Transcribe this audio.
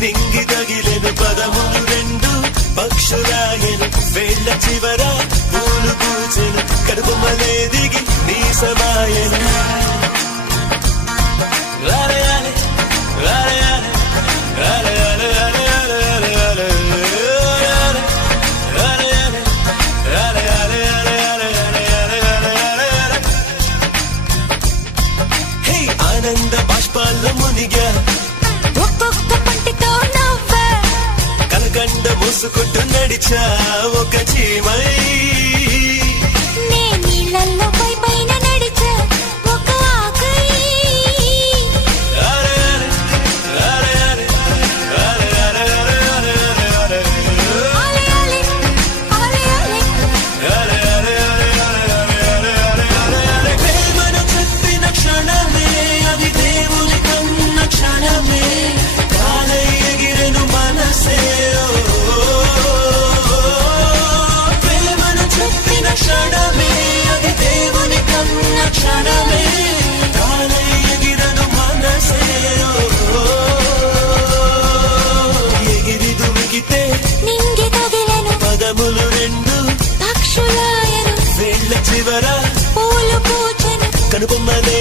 నింగి తగిలెను పదములు రెండు పక్షురాయను వేళ్ళ చివర పూలు పూచెను కడుపుమలే దిగి నీ సమాయను ఆనంద బాష్పాల్లో మునిగా కలకండ మూసుకుంటూ నడిచా ఒక చీమై నే నీళ్ళల్లో పైన నడిచా ఒక ఆకై ప్రేమను చెప్పిన క్షణమే అది దేవుని కన్న క్షణమే కాలై ఎగిరెను మనసే క్షణమే అది దేవుని కన్న క్షణమే కాలై ఎగిరను మనసే ఎగిరి దుమికితే నింగి తగిలెను పదములు రెండు పక్షులాయను వేళ్ళ చివర పూలు పూచెను కనుపమ్మలే